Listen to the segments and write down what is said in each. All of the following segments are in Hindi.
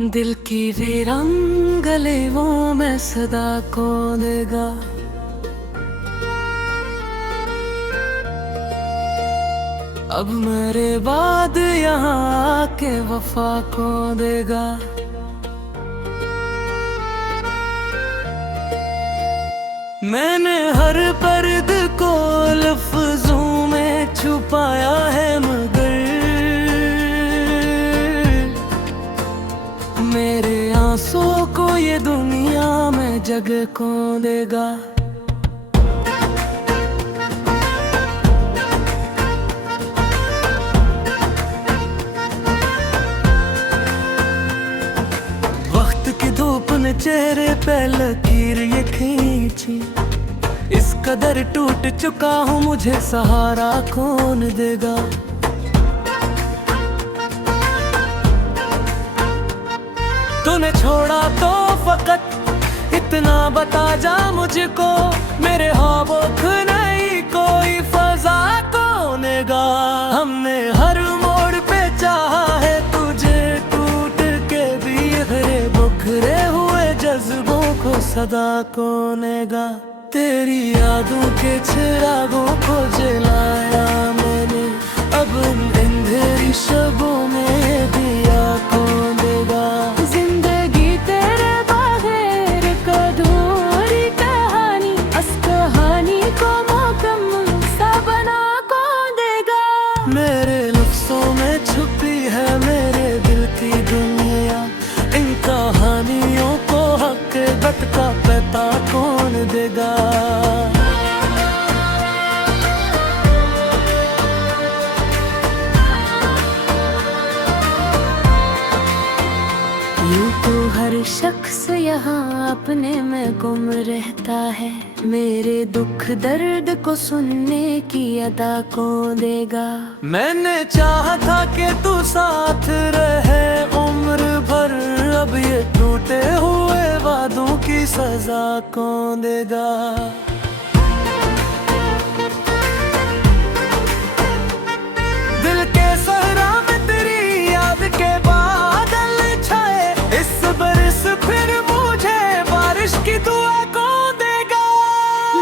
दिल की रे रंग गले वो मैं सदा कौन देगा। अब मेरे बाद यहाँ आके वफा कौन देगा। मैंने हर पर्द को लफ्जों में छुपाया है, मगर मेरे आंसुओं को ये दुनिया में जगह कौन देगा। वक्त की धूप ने चेहरे पे लकीर ये खींची, इस कदर टूट चुका हूँ, मुझे सहारा कौन देगा। तूने छोड़ा तो फकत इतना बता जा मुझको, मेरे ख्वाबों नहीं कोई फजा कौन देगा। हमने हर मोड़ पे चाहा है तुझे, टूट के भी हरे बुखरे हुए जज्बों को सदा कौन देगा। तेरी यादों के चिरागों को जलाया मैंने, अब अंधेरी शबों में दिया कौन देगा। जिंदगी तेरे बगैर अधूरी कहानी, इस कहानी को मुकम्मल सा बना कौन देगा। मेरे लफ्ज़ों में छुपी है मेरे दिल की दुनिया, इन कहानियों को हकीकत का पता कौन देगा। यूं तो हर शख्स यहाँ अपने में गुम रहता है, मेरे दुख दर्द को सुनने की अदा कौन देगा। मैंने चाहा था कि तू साथ रहे उम्र भर, अब ये टूटे हुए वादों की सजा कौन देगा। दिल के सहरा में तेरी याद के बादल छाए, इस बरस फिर मुझे बारिश की दुआ कौन देगा।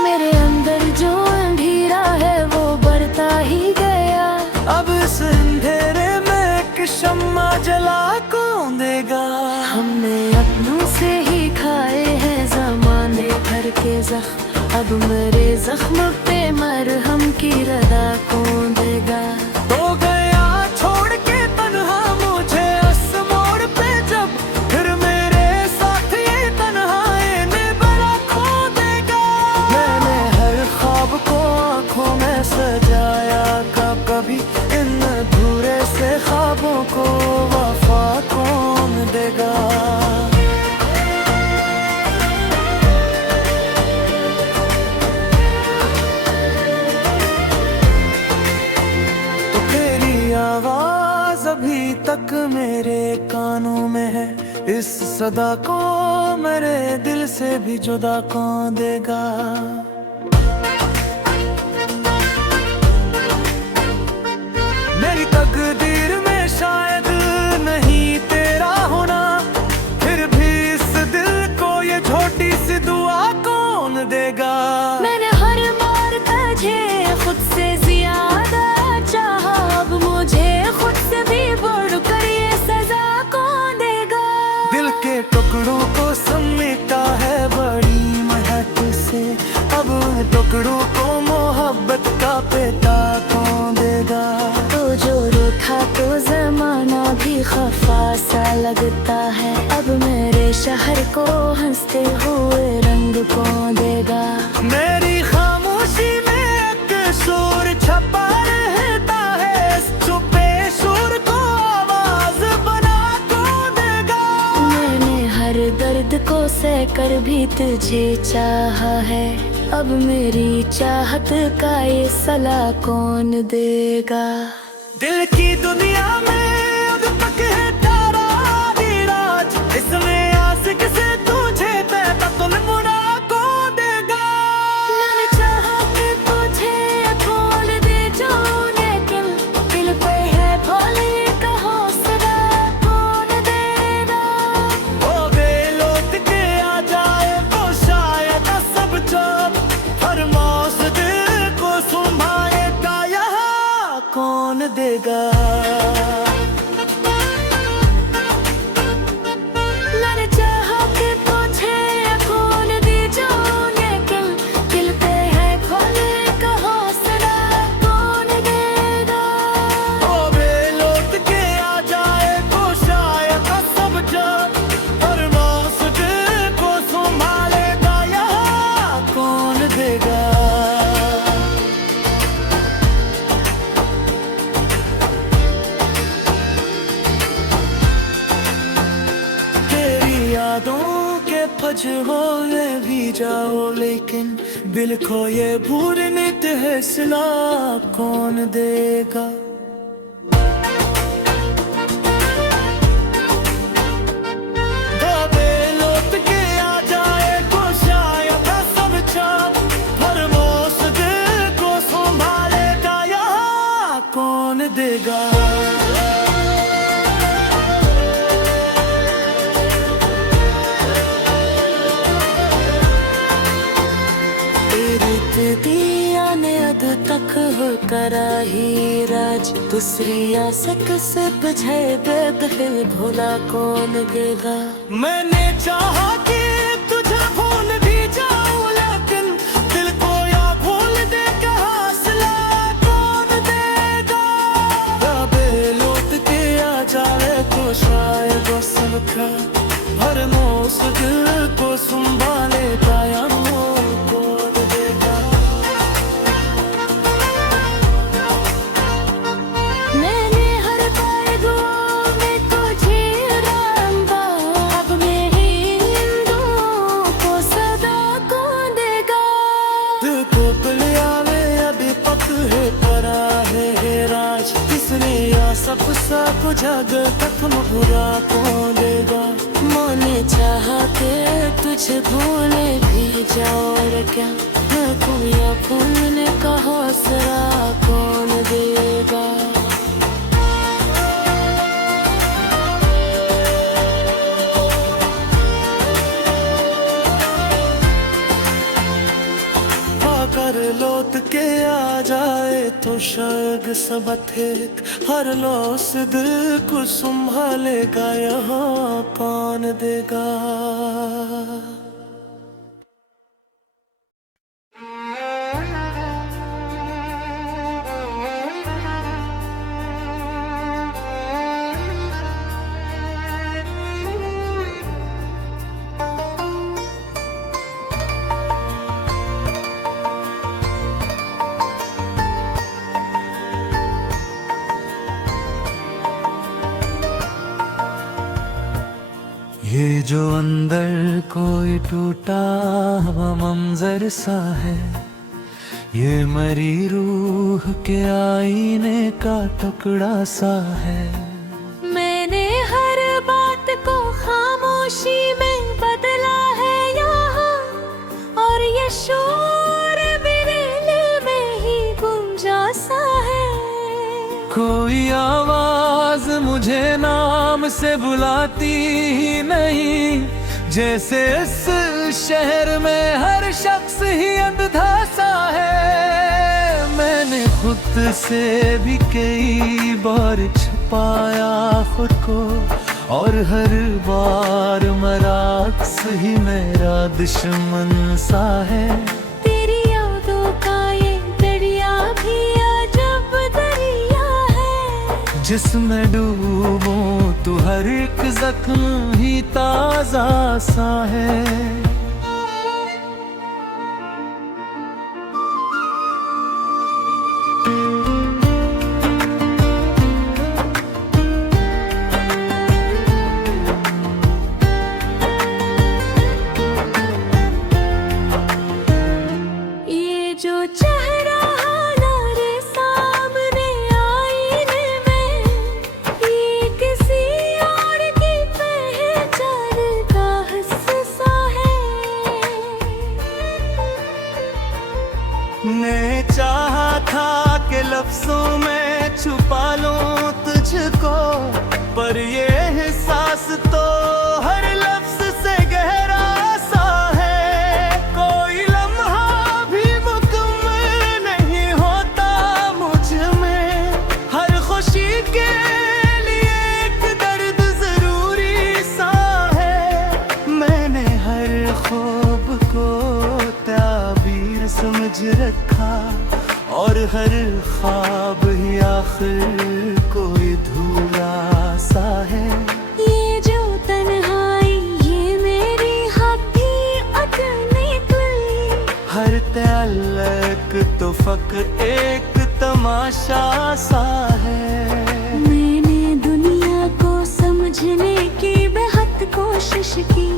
मेरे अंदर जो अंधेरा है वो बढ़ता ही गया, अब इस अंधेरे में एक शम्मा जला कौन देगा। हमने अपनों से ही खाए हैं ज़माने भर के ज़ख्म, अब मेरे ज़ख्म पे मरहम की रदा कौन देगा। तो गया छोड़ के तन्हा मुझे उस मोड़ पे जब, फिर मेरे साथ ये तन्हाई ने बड़ा कौन देगा। मैंने हर ख्वाब को आँखों में सजाया, कभी इन अधूरे से ख्वाबों को वफा कौन देगा। तो तेरी आवाज अभी तक मेरे कानों में है, इस सदा को मेरे दिल से भी जुदा कौन देगा। मेरी तकदीर में शायद नहीं तेरा होना, फिर भी इस दिल को ये छोटी सी दुआ कौन देगा। मैंने हर बार तुझे खुद से ज्यादा चाहा, अब मुझे खुद से भी बढ़कर ये सजा कौन देगा। दिल के टुकड़ों को समेटा है बड़ी मेहनत से, अब टुकड़ों को मोहब्बत का पेटा कौन देगा। तो जो रूठा तो जमाना भी खफा सा लगता है, अब मेरे शहर को हंसते हुए रंग कौन देगा। मेरी खामोशी में एक सुर छपा रहता है, छुपे सुर को आवाज बना कौन देगा। मैंने हर दर्द को सहकर भी तुझे चाहा है, अब मेरी चाहत का ये सला कौन देगा। दिल की दुनिया में अब तक है तारा धीराज, इसमें आशिक से तुझे तक मुड़ा कौन देगा। मैंने चाहा कि तुझे खोल दे जो, लेकिन दिल पे है भोले का हौसला कौन देगा। देगा। मैंने चाहा कि पूछे कौन दी जाऊं, लेकिन खिलते हैं खोलने का हौसला कौन देगा। ओ वे लौट के आ जाए तो शायद सब जब, और मौस दिल को संभालेगा यहाँ कौन देगा। यादों के फजरोले भी जाओ, लेकिन दिल को ये भूलने ते हौसला कौन देगा। कभी लौट के आ जाए तो शायद सब चाप, हर मौस दिल को संभालेगा यहाँ कौन देगा। दिया ने अद तक हो करा ही राज, दूसरी आसक से बुझे बेदखल भोला कौन देगा। मैंने चाहा कि तुझे भूल भी जाऊं, लेकिन दिल को या भूल दे का हौसला कौन देगा। कभी लौट के आ जाए तो शायद वो सबका, हर मौस दिल को संभालेगा या सब सब जग तक बुरा कौन देगा। मैंने चाहा के तुझे भूले भी जाओ, और क्या कोई भूलने का हौसला कौन देगा। अगर लौट के आ जाए तो शायद सब थे, हर लौस दिल को संभालेगा यहाँ कौन देगा। ये जो अंदर कोई टूटा हुआ मंजर सा है, ये मरी रूह के आईने का टुकड़ा सा है। मैंने हर बात को खामोशी में बदला है यहाँ, और ये शोर मेरे दिल में ही गुंजा सा है। कोई आवाज मुझे नाम से बुलाती ही नहीं, जैसे इस शहर में हर शख्स ही अंधा सा है। मैंने खुद से भी कई बार छुपाया खुद को, और हर बार मरा अक्स ही मेरा दुश्मन सा है। तेरी यादों का ये दरिया भी अजब दरिया है, जिसमें डूबूं तो हर एक जख्म ही ताजा सा है। ने चाहा था कि लफ्जों में छुपा लूं तुझको, पर ये एहसास तो हर लफ्ज से गहरा सा है। कोई लम्हा भी मुकम्मल नहीं होता मुझ में, हर आज रखा, और हर ख्वाब ही आखिर कोई धूरा सा है। ये जो तन्हाई ये मेरी हकीकत निकली, हर तअल्लुक तो फ़क़्त एक तमाशा सा है। मैंने दुनिया को समझने की बेहद कोशिश की,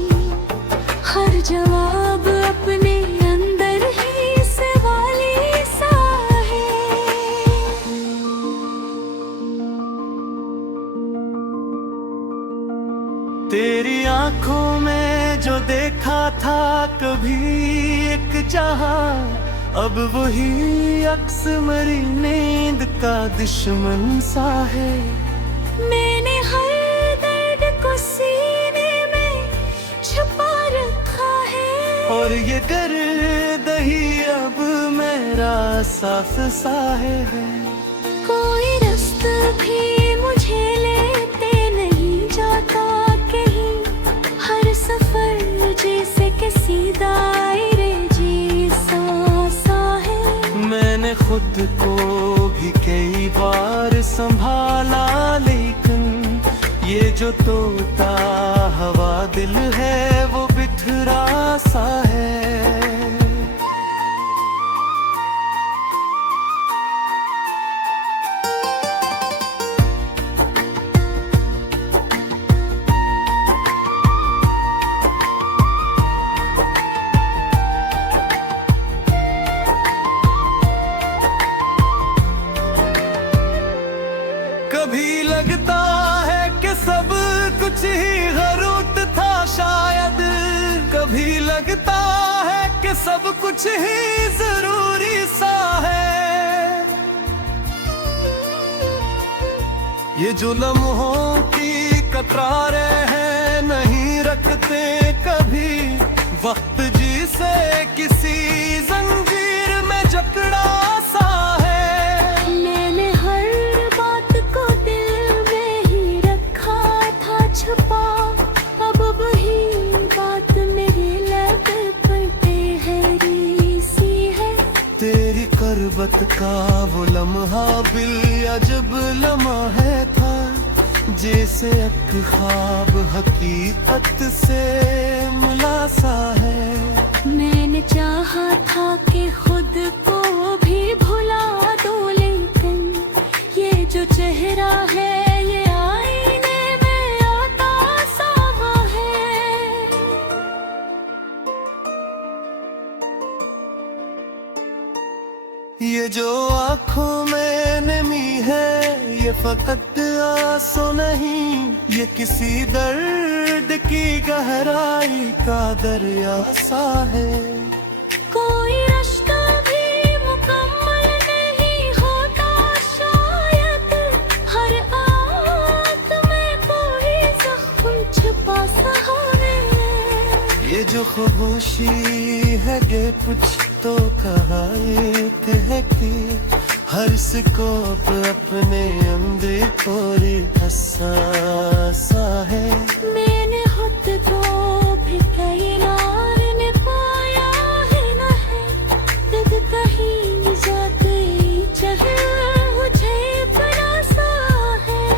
हर जवाब अपने अंदर ही सवाली सा है। तेरी आंखों में जो देखा था कभी एक जहां, अब वही अक्स मरी नींद का दुश्मन सा है। मैंने हर दर्द को सीने में छुपा रखा है, और ये दर्द ही अब मेरा साफ सा है। कोई रास्ता भी मुझे लेते नहीं जाता कहीं, हर सफर जैसे किसी दायरे जैसा है। मैंने खुद को भी कई बार संभाला, लेकिन ये जो तोता हवा दिल है वो बिखरा सा है। कभी लगता है कि सब कुछ ही गलत था शायद, कभी लगता है कि सब कुछ ही जरूरी सा है। ये जो लम्हों की कतारें हैं नहीं रखते कभी, वक्त जिसे किसी जंजीर में जकड़ा सा है। मैंने हर बात को दिल में ही रखा था छुपा, अब वही बात मेरे लब पर बेहरी सी है। तेरी करबत का वो लम्हा बिल अजब लम्हा है था, जैसे एक ख्वाब हकीकत से मिला सा है। मैंने चाहा था कि खुद को भी भुला दो, लेकिन ये जो चेहरा है ये आईने में आता सा है। ये जो आँखों में नमी है ये फकत आंसू नहीं, ये किसी दर्द की गहराई का दरिया सा है। कोई रास्ता भी मुकम्मल नहीं होता शायद, हर आँख में कोई जख्म छुपा सा है। ये जो खामोशी है ये कुछ तो कहा है कि हर सिकोप अपने अंदर कोई हसासा है। मैंने खुद को भी कई बार न पाया है न है, दिल कहीं जाते चाहे मुझे बड़ा सा है।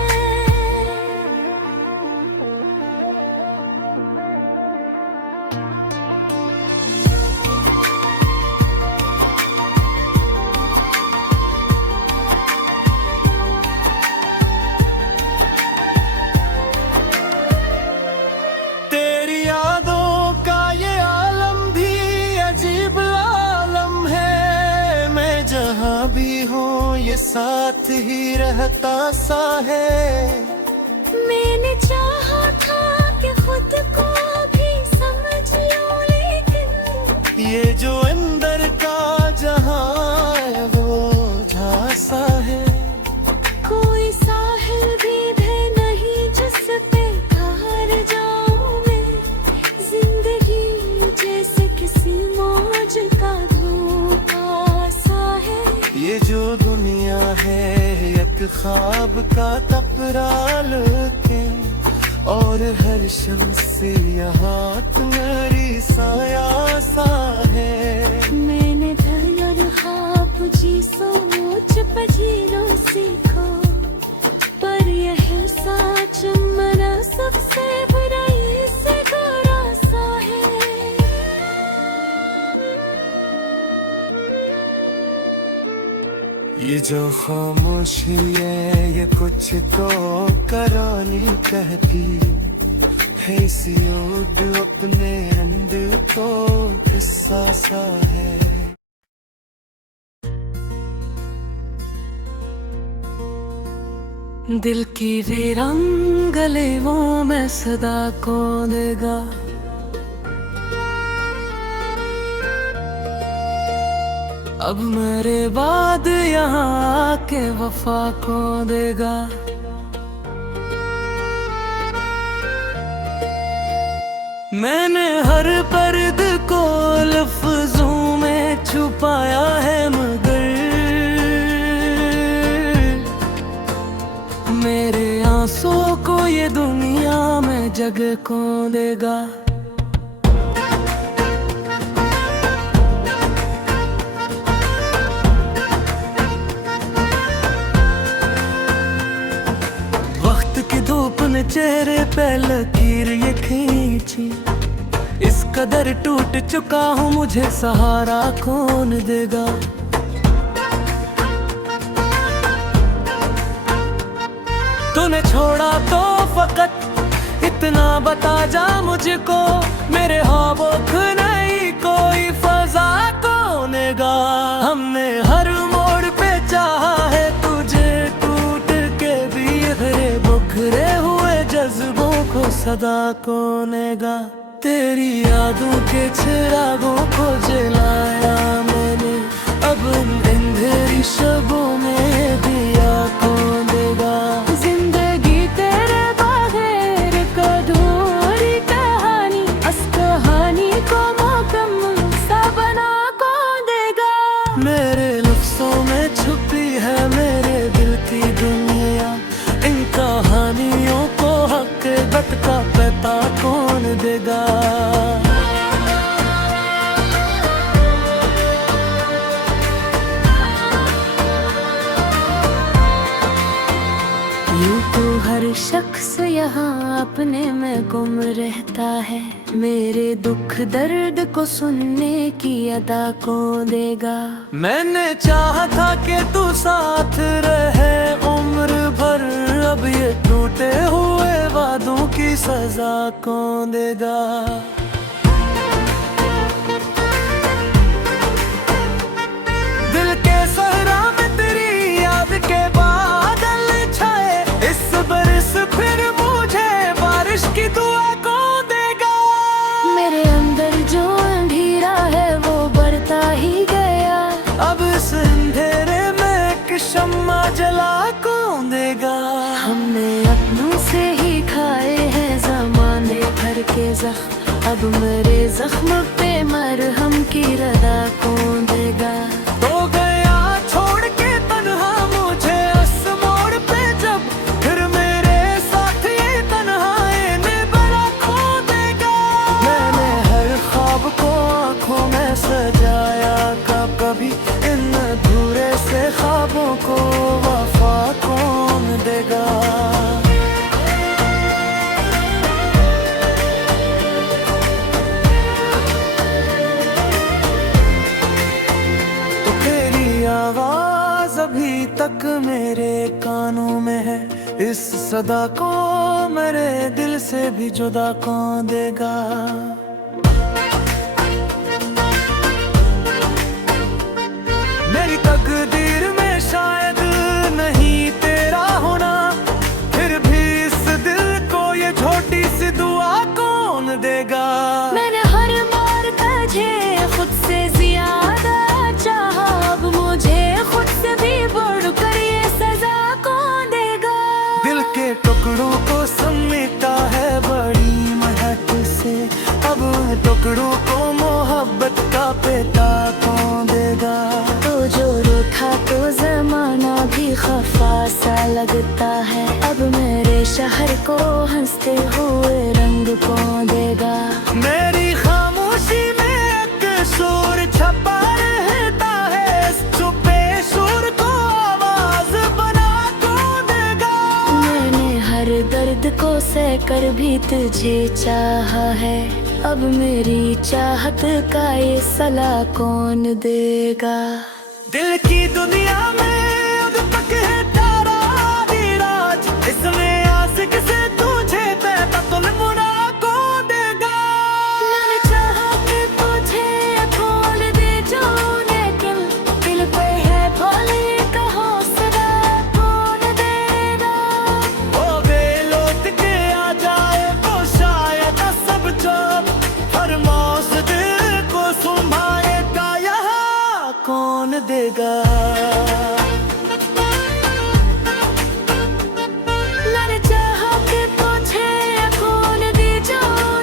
ये साथ ही रहता सा है। मैंने चाहा था कि खुद को भी समझ लो, लेकिन ये जो अंदर का जहां है वो झांसा है। कोई साहिल भी है नहीं जिस पे हार जाऊं मैं, जिंदगी जैसे किसी मौज का धोखा सा है। ये जो दुनिया है एक ख्वाब का टपराल के और हर शम्स से यहाँ तुम्हारी साया सा है। मैंने धन और ख्वाब जी सोच पजीनो सीखो, पर यह सच मना सबसे बुराई से बुरा सा है। ये जो खामोशी है ये कुछ तो करानी कहती है, इसी ओट अपने अंदर तो किस्सा सा है। दिल की रे रंग गले वो मैं सदा को देगा, अब मेरे बाद यहाँ आके वफा को देगा। मैंने हर पर्द को लफ्जों में छुपाया है, मगर मेरे आंसुओं को ये दुनिया में जगह कौन देगा। धूप ने चेहरे पे लकीर ये खींची, इस कदर टूट चुका हूँ मुझे सहारा कौन देगा। तूने छोड़ा तो फकत इतना बता जा मुझको, मेरे ख्वाबों नहीं कोई फजा कौन देगा। हमने हर मोड़ पे चाहा है तुझे, टूट के भी बिखरे हुए जज्बों को सदा कौन देगा। तेरी यादों के चिरागों को जलाया मैंने, अब अंधेरी शबों में दिया कौन देगा। जिंदगी तेरे बगैर अधूरी कहानी, इस कहानी को मुकम्मल सा बना कौन देगा। मेरे लफ्जों में छुपी है मेरे दिल की दुनिया, इन कहानियों को हकीकत का पता कौन देगा। यूं तो हर शख्स यहाँ अपने में गुम रहता है, मेरे दुख दर्द को सुनने की अदा कौन देगा। मैंने चाहा था कि तू साथ रहे उम्र भर, अब ये टूटे हुए वादों की सजा कौन देगा। दिल के सहरा में तेरी याद के बादल छाए, इस बरस फिर मुझे बारिश की दुआ कौन देगा। मेरे अंदर जो अंधेरा है वो बढ़ता ही गया, अब इस अंधेरे में एक शम्मा जला कौन देगा। हमने अपनों से ही खाए हैं ज़माने भर के ज़ख्म, अब मेरे ज़ख्म पे मरहम की रदा कौन देगा। तो गया छोड़ के तन्हा मुझे उस मोड़ पे जब, फिर मेरे साथ ये तन्हाई ने बड़ा खो देगा। मैंने हर ख्वाब को आँखों में सजाया, कभी इन अधूरे से ख्वाबों को वफा कौन देगा। तो तेरी आवाज अभी तक मेरे कानों में है, इस सदा को मेरे दिल से भी जुदा कौन देगा। मेरी तकदीर में शायद नहीं तेरा होना, फिर भी इस दिल को ये छोटी सी दुआ कौन देगा। मैंने हर बार तुझे खुद से ज्यादा चाहा, अब मुझे खुद से भी बढ़कर ये सजा कौन देगा। दिल के टुकड़ों को समेटा है बड़ी मेहनत से, अब टुकड़ों को मोहब्बत का पेटा कौन देगा। तो जो रूठा तो जमाना भी खफा सा लगता है, अब मेरे शहर को हंसते हुए रंग कौन देगा। मेरी खामोशी में एक सुर छपा रहता है, छुपे सुर को आवाज बना कौन देगा। मैंने हर दर्द को सहकर भी तुझे चाहा है, अब मेरी चाहत का ये सला कौन देगा। दिल की दुनिया में अब तक है तारा धीराज, इसमें आशिक से तुझे बेतुल मुड़ा कौन देगा। मैंने चाहा कि तुझे खोल दे जो, लेकिन दिल पे है भोले का हौसला कौन देगा। ओ वे लौट के आ जाए तो शायद सब जब फरमाश दिल को संभालेगा यहाँ कौन देगा। मैंने चाहा कि तुझे खोल दी जो,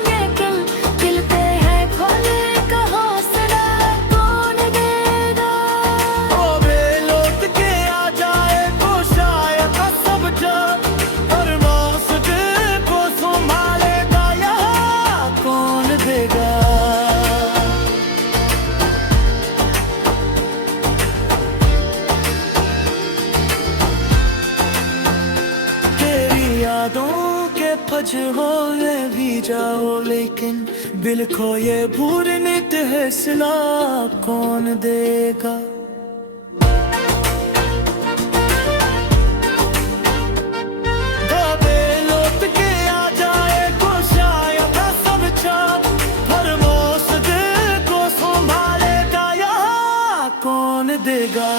लेकिन दिल पे है खोले का हौसला कौन देगा। ओ वे लौट के आ जाए तो शायद सब जब फरमाश दिल को संभालेगा यहाँ कौन देगा। यादों के फजहोले भी जाओ, लेकिन दिल को ये भूलने ते सिला कौन देगा। बाबे लौट के आ जाए तो शायद सब चाप फरमाश दिल को संभालेगा यहाँ कौन देगा।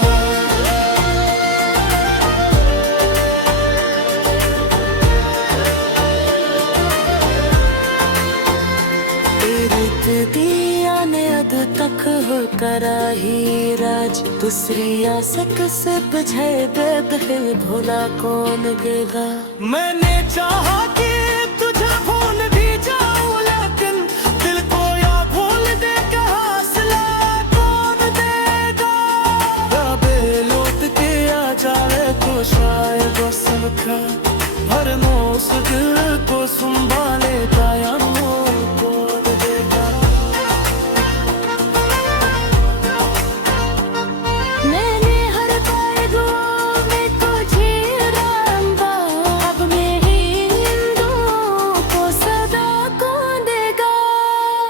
दिया ने अद तक हो करा ही राज, दूसरी आशिक से बुझे बेदखल भोला कौन देगा। मैंने चाहा कि तुझे भूल भी जाऊं, लेकिन दिल को या भूल दे के हौसला कौन देगा। बाबे लौट के आ जाए तो शायद वो सबका फरमाश दिल को संभालेगा यहाँ कौन देगा। मैंने हर बार दुआ में तुझे रंगा, अब मेरी नींदों को सदा कौन देगा।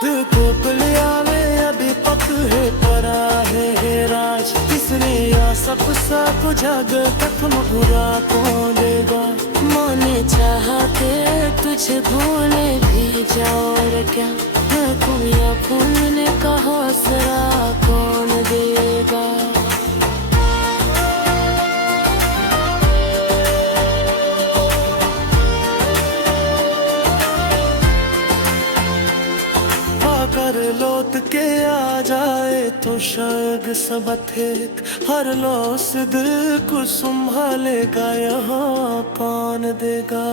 दिल को पिलिया में अभी पक है परा है राज, तीसरे या सब सब जग तक पूरा कौन देगा। मैंने चाहा कि तुझे भूले भी जाओ, और क्या या भूलने का हौसला कौन देगा। अगर लौट के आ जाए तो शायद सब ठीक, हर लौस दिल को संभालेगा यहाँ कौन देगा।